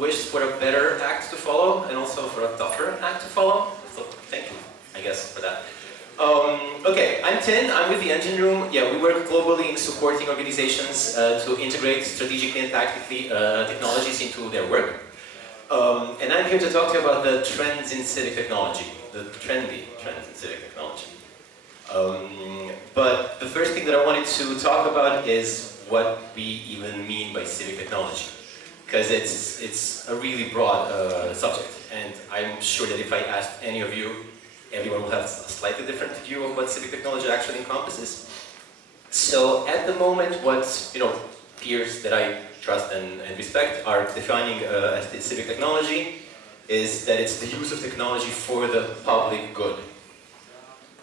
wished for a better act to follow and also for a tougher act to follow. So thank you, I guess, for that. Okay, I'm Tin, I'm with the Engine Room. Yeah, we work globally in supporting organizations to integrate strategically and tactically technologies into their work. And I'm here to talk to you about the trends in civic technology, the trendy trends in civic technology. But the first thing that I wanted to talk about is what we even mean by civic technology. Because it's a really broad subject, and I'm sure that if I asked any of you, everyone will have a slightly different view of what civic technology actually encompasses. So at the moment, what peers that I trust and respect are defining as the civic technology is that it's the use of technology for the public good,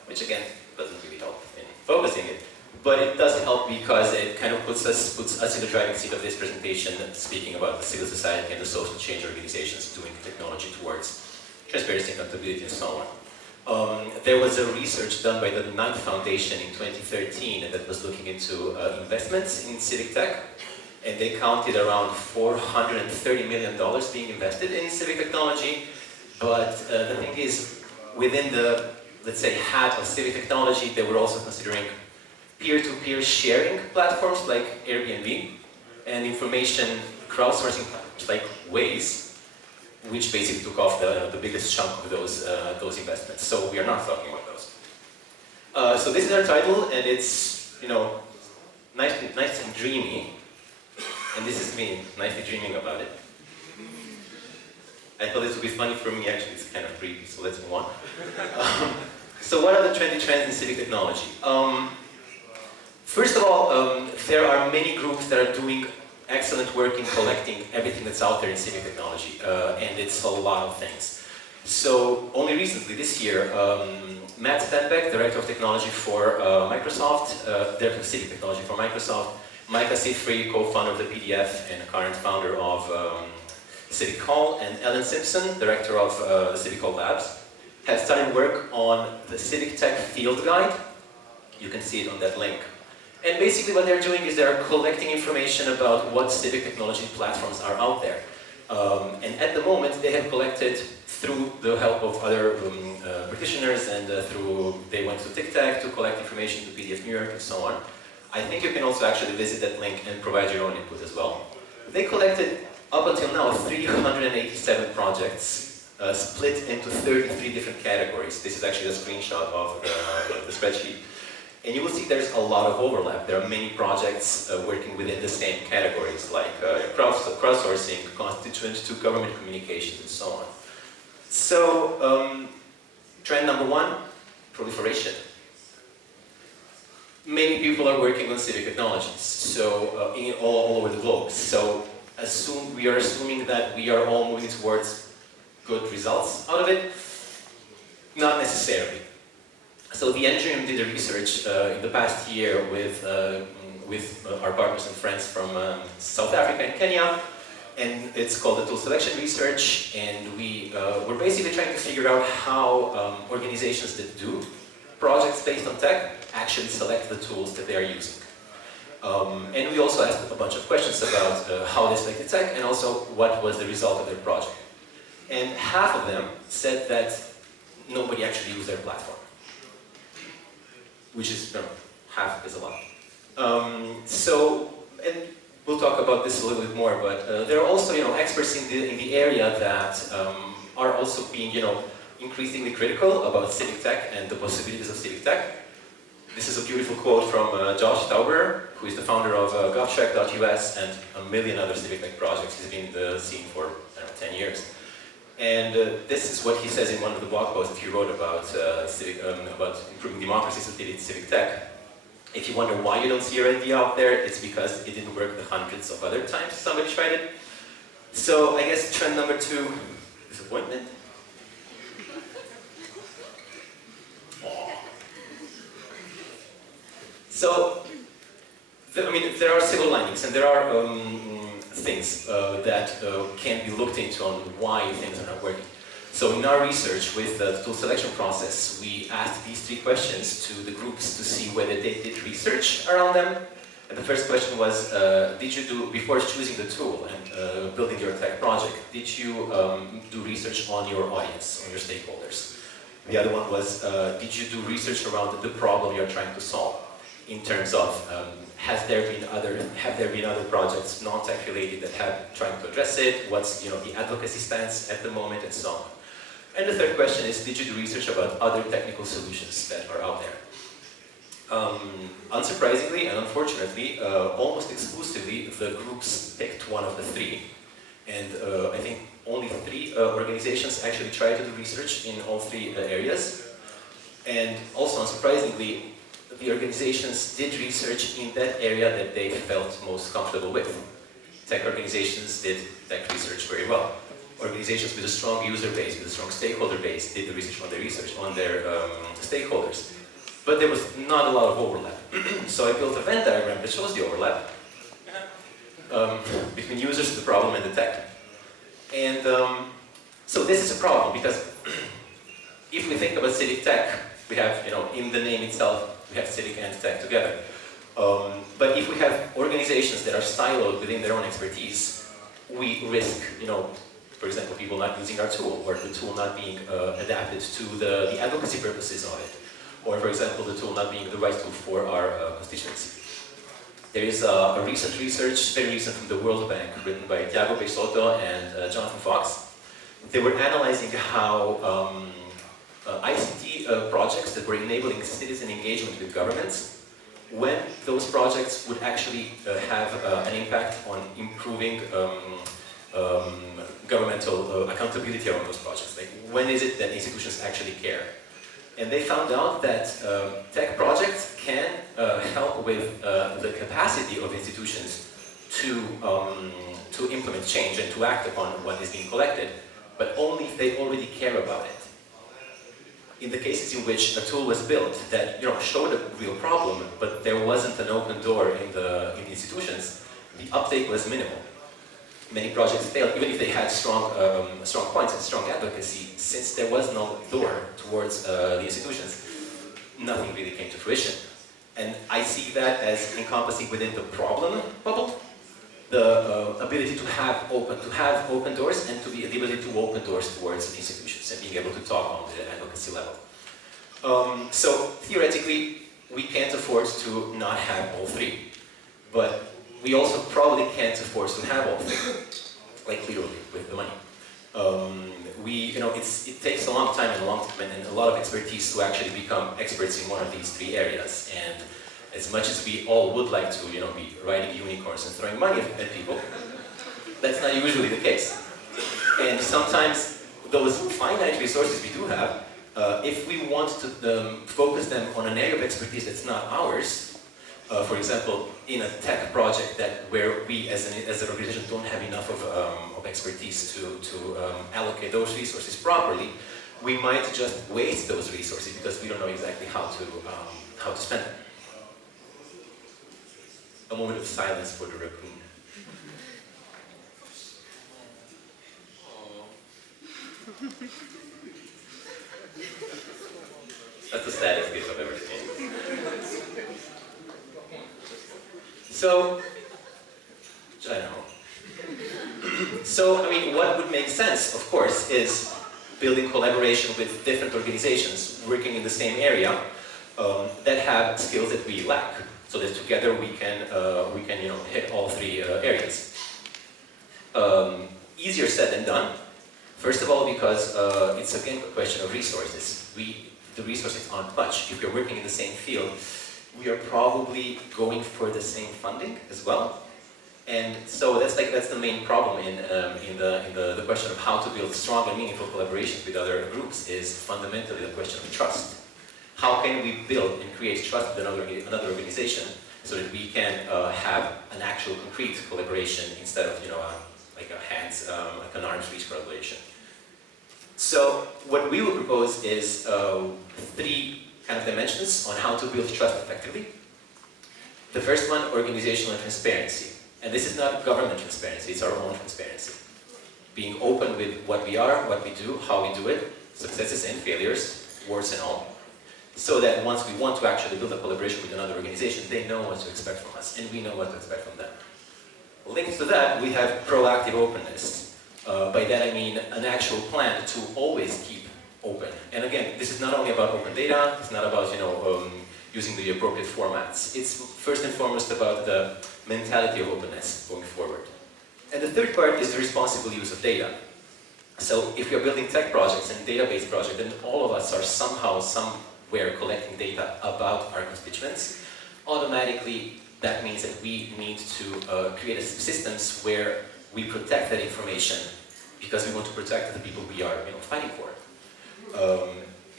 which again doesn't really help in focusing it. But it does help because it kind of puts us in the driving seat of this presentation, speaking about the civil society and the social change organizations doing technology towards transparency, accountability, and so on. There was a research done by the Knight Foundation in 2013 that was looking into investments in civic tech, and they counted around $430 million being invested in civic technology. But the thing is, within the, let's say, hat of civic technology, they were also considering peer-to-peer sharing platforms like Airbnb and information crowdsourcing platforms like Waze, which basically took off the biggest chunk of those investments. So we are not talking about those. So this is our title, and it's nice and dreamy, and this is me nicely dreaming about it. I thought this would be funny for me. Actually, it's kind of creepy. So let's move on. So what are the trendy trends in civic technology? First of all, there are many groups that are doing excellent work in collecting everything that's out there in civic technology, and it's a lot of things. So only recently, this year, Matt Stenbeck, Director of Technology for Microsoft, Director of Civic Technology for Microsoft, Micah Sifri, co-founder of the PDF and current founder of Civic Hall, and Ellen Simpson, Director of the Civic Hall Labs, have started work on the Civic Tech Field Guide. You can see it on that link. And basically what they're doing is they're collecting information about what civic technology platforms are out there. And at the moment they have collected, through the help of other practitioners and they went to TikTok to collect information to PDF New York and so on. I think you can also actually visit that link and provide your own input as well. They collected up until now 387 projects split into 33 different categories. This is actually a screenshot of the spreadsheet. And you will see there's a lot of overlap. There are many projects working within the same categories, like crowdsourcing, constituent to government communications, and so on. So, trend number one, proliferation. Many people are working on civic technologies, so all over the globe. So, we are assuming that we are all moving towards good results out of it. Not necessarily. So the Engine did a research in the past year with our partners and friends from South Africa and Kenya, and it's called the Tool Selection Research, and we're basically trying to figure out how organizations that do projects based on tech actually select the tools that they are using. And we also asked a bunch of questions about how they selected tech and also what was the result of their project. And half of them said that nobody actually used their platform. Which is, half is a lot. And we'll talk about this a little bit more, but there are also, experts in the area that are also being, increasingly critical about civic tech and the possibilities of civic tech. This is a beautiful quote from Josh Tauber, who is the founder of GovTrack.us and a million other civic tech projects. He's been in the scene for, 10 years. And this is what he says in one of the blog posts that he wrote about about improving democracy in civic tech. If you wonder why you don't see your idea out there, it's because it didn't work the hundreds of other times somebody tried it. So I guess trend number two, disappointment. So, there are silver linings and there are things that can be looked into on why things are not working. So in our research with the tool selection process, we asked these three questions to the groups to see whether they did research around them, And the first question was, did you do, before choosing the tool and building your tech project, did you do research on your audience, on your stakeholders? The other one was, did you do research around the problem you're trying to solve? In terms of, have there been other projects, non-tech related, that have trying to address it? What's the advocacy stance at the moment, and so on. And the third question is, did you do research about other technical solutions that are out there? Unsurprisingly and unfortunately, almost exclusively, the groups picked one of the three. And I think only 3 organizations actually tried to do research in all 3 areas. And also unsurprisingly, the organizations did research in that area that they felt most comfortable with. Tech organizations did tech research very well. Organizations with a strong user base, with a strong stakeholder base, did the research on their stakeholders. But there was not a lot of overlap. So I built a Venn diagram that shows the overlap between users, the problem, and the tech. And so this is a problem, because if we think about civic tech, we have, in the name itself, we have civic and tech together. But if we have organizations that are siloed within their own expertise, we risk, for example, people not using our tool, or the tool not being adapted to the advocacy purposes of it. Or, for example, the tool not being the right tool for our constituency. There is a recent research, very recent, from the World Bank, written by Tiago Peixoto and Jonathan Fox. They were analyzing how ICT projects that were enabling citizen engagement with governments, when those projects would actually have an impact on improving governmental accountability around those projects. Like, when is it that institutions actually care? And they found out that tech projects can help with the capacity of institutions to implement change and to act upon what is being collected, but only if they already care about it. In the cases in which a tool was built that showed a real problem, but there wasn't an open door in the institutions, the uptake was minimal. Many projects failed, even if they had strong points and strong advocacy. Since there was no door towards the institutions, nothing really came to fruition. And I see that as encompassing within the problem bubble, the ability to have open doors, and the ability to open doors towards institutions and being able to talk on the advocacy level. So theoretically, we can't afford to not have all 3, but we also probably can't afford to have all 3, like literally, with the money. It takes a long time and a lot of expertise to actually become experts in one of these 3 areas. And as much as we all would like to, be riding unicorns and throwing money at people, that's not usually the case. And sometimes those finite resources we do have, if we want to focus them on an area of expertise that's not ours, for example, in a tech project where we as an organization don't have enough of expertise to allocate those resources properly, we might just waste those resources because we don't know exactly how to spend them. A moment of silence for the raccoon. That's the saddest gift I've ever seen. So, I know. So, what would make sense, of course, is building collaboration with different organizations working in the same area that have skills that we lack, so that together we can hit all 3 areas. Easier said than done. First of all, because it's again a question of resources. The resources aren't much. If you're working in the same field, we are probably going for the same funding as well. And so that's the main problem in the question of how to build strong and meaningful collaborations with other groups, is fundamentally the question of trust. How can we build and create trust with another organization so that we can have an actual concrete collaboration instead of like an arm's reach collaboration. So what we will propose is 3 kind of dimensions on how to build trust effectively. The first one, organizational transparency. And this is not government transparency, it's our own transparency. Being open with what we are, what we do, how we do it, successes and failures, warts and all. so that once we want to actually build a collaboration with another organization, they know what to expect from us, and we know what to expect from them. Linked to that, we have proactive openness. By that I mean an actual plan to always keep open. And again, this is not only about open data, it's not about using the appropriate formats. It's first and foremost about the mentality of openness going forward. And the third part is the responsible use of data. So if we are building tech projects and database projects, then all of us are somehow, somewhere collecting data about our constituents. Automatically, that means that we need to create systems where we protect that information because we want to protect the people we are fighting for.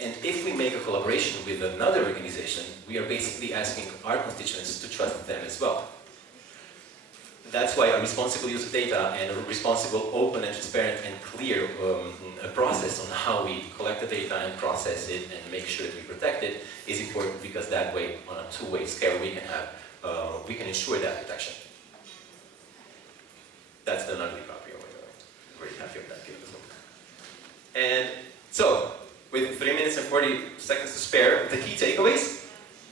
And if we make a collaboration with another organization, we are basically asking our constituents to trust them as well. That's why a responsible use of data and a responsible, open and transparent and clear process on how we collect the data and process it and make sure that we protect it is important, because that way, on a two-way scale, we can ensure that protection. That's the ugly copy of it. I'm very happy with that. And so, with 3 minutes and 40 seconds to spare, the key takeaways: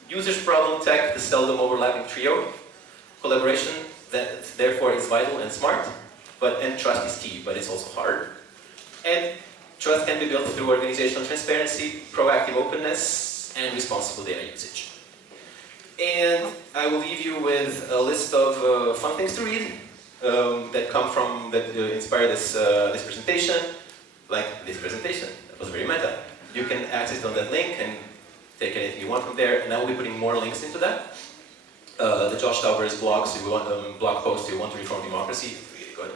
users, problem, tech, the seldom overlapping trio. Collaboration, that therefore is vital and smart, and trust is key, but it's also hard. And trust can be built through organizational transparency, proactive openness, and responsible data usage. And I will leave you with a list of fun things to read that inspire this presentation, like this presentation. That was very meta. You can access on that link and take anything you want from there, and I will be putting more links into that. The Josh Tauber's blog post, You Want to Reform Democracy, really good.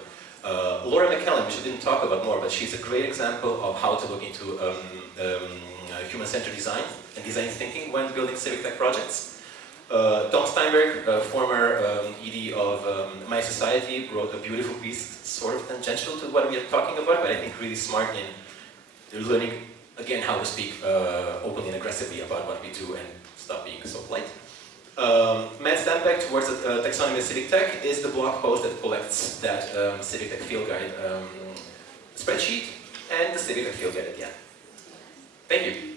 Laura McKellen, which I didn't talk about more, but she's a great example of how to look into human-centered design and design thinking when building civic tech projects. Tom Steinberg, former ED of My Society, wrote a beautiful piece, sort of tangential to what we are talking about, but I think really smart in learning, again, how to speak openly and aggressively about what we do and stop being so polite. Matt Stampeck, Towards the Taxonomy of Civic Tech, is the blog post that collects that Civic Tech Field Guide spreadsheet and the Civic Tech Field Guide at the end. Thank you.